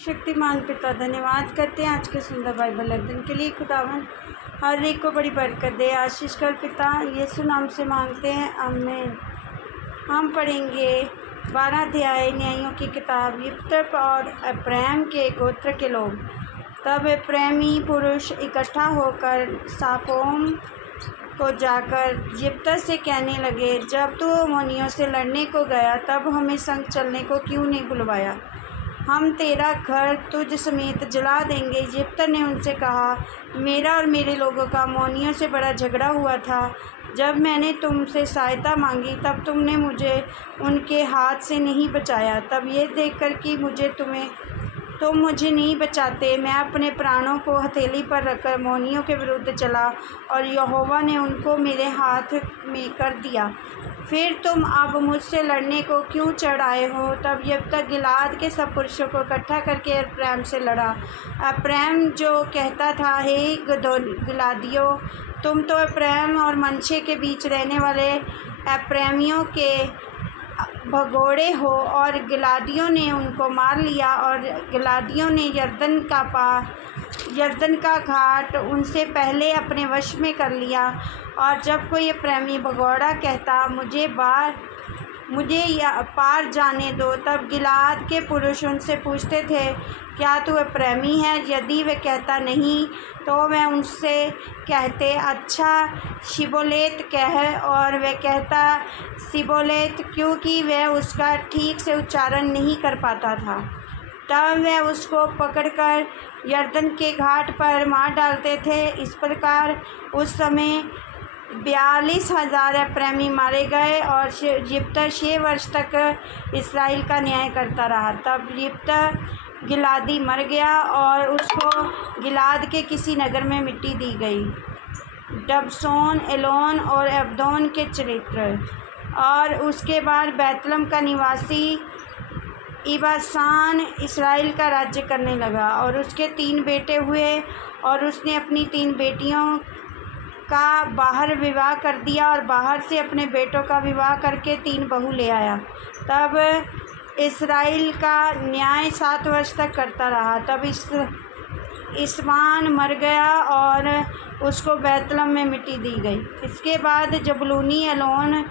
शक्तिमान पिता धन्यवाद करते हैं आज के सुंदर बाइबल अध्ययन के लिए। खुदावन हर एक को बड़ी बरकत दे, आशीष कर पिता, यीशु नाम से मांगते हैं, आमीन। हम पढ़ेंगे 12 अध्याय न्यायों की किताब। यिप्तह और एप्रैम के गोत्र के लोग। तब एप्रैमी पुरुष इकट्ठा होकर सापोम को जाकर यिप्तह से कहने लगे, जब तू अम्मोनियों से लड़ने को गया तब हमें संग चलने को क्यों नहीं बुलवाया? हम तेरा घर तुझ समेत जला देंगे। यिप्तह ने उनसे कहा, मेरा और मेरे लोगों का अम्मोनियों से बड़ा झगड़ा हुआ था। जब मैंने तुमसे सहायता मांगी तब तुमने मुझे उनके हाथ से नहीं बचाया। तब ये देखकर कि तुम मुझे नहीं बचाते, मैं अपने प्राणों को हथेली पर रखकर अम्मोनियों के विरुद्ध चला और यहोवा ने उनको मेरे हाथ में कर दिया। फिर तुम अब मुझसे लड़ने को क्यों चढ़ आए हो? तब यिप्तह गिलाद के सब पुरुषों को इकट्ठा करके एप्रैम से लड़ा। एप्रैम जो कहता था, हे गिलादियों, तुम तो एप्रैम और मनश्शे के बीच रहने वाले एप्रैमियों के भगोड़े हो। और गिलादियों ने उनको मार लिया और गिलादियों ने यरदन का घाट उनसे पहले अपने वश में कर लिया। और जब कोई एप्रैमी भगोड़ा कहता, मुझे पार जाने दो, तब गिलाद के पुरुष उनसे पूछते थे, क्या तू एप्रैमी है? यदि वे कहता नहीं तो वे उनसे कहते, अच्छा शिबोलेत कह। और वे कहता शिबोलेत, क्योंकि वह उसका ठीक से उच्चारण नहीं कर पाता था। तब वे उसको पकड़कर यरदन के घाट पर मार डालते थे। इस प्रकार उस समय 42,000 एप्रैमी मारे गए। और यिप्तह 6 वर्ष तक इस्राएल का न्याय करता रहा। तब यिप्तह गिलादी मर गया और उसको गिलाद के किसी नगर में मिट्टी दी गई। डबसोन, एलोन और अब्दोन के चरित्र। और उसके बाद बैतलम का निवासी इबासान इस्राएल का राज्य करने लगा। और उसके 3 बेटे हुए और उसने अपनी 3 बेटियों का बाहर विवाह कर दिया और बाहर से अपने बेटों का विवाह करके 3 बहू ले आया। तब इस्राएल का न्याय 7 वर्ष तक करता रहा। तब इसमान मर गया और उसको बैतलम में मिट्टी दी गई। इसके बाद जबूलूनी एलोन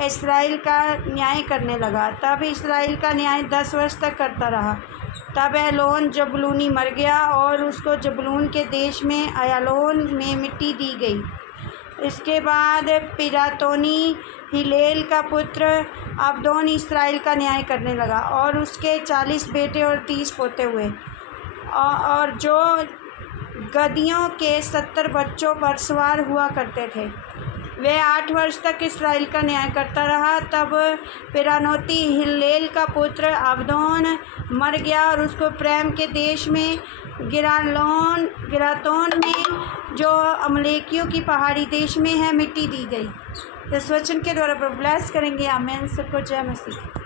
इस्राएल का न्याय करने लगा। तब इस्राएल का न्याय 10 वर्ष तक करता रहा। तब एलोन जबूलूनी मर गया और उसको जबूलून के देश में अयालोन में मिट्टी दी गई। इसके बाद पिरातोनी हिलेल का पुत्र अब्दोन इस्राएल का न्याय करने लगा और उसके 40 बेटे और 30 पोते हुए। और जो गदहियों के 70 बच्चों पर सवार हुआ करते थे, वे 8 वर्ष तक इस्राएल का न्याय करता रहा। तब पिरानोती हिलेल का पुत्र अब्दोन मर गया और उसको प्रेम के देश में गिरातोन में, जो अमलेकियों की पहाड़ी देश में है, मिट्टी दी गई। इस वचन के द्वारा प्रभु ब्लेस करेंगे। आमीन। सबको जय मसीह।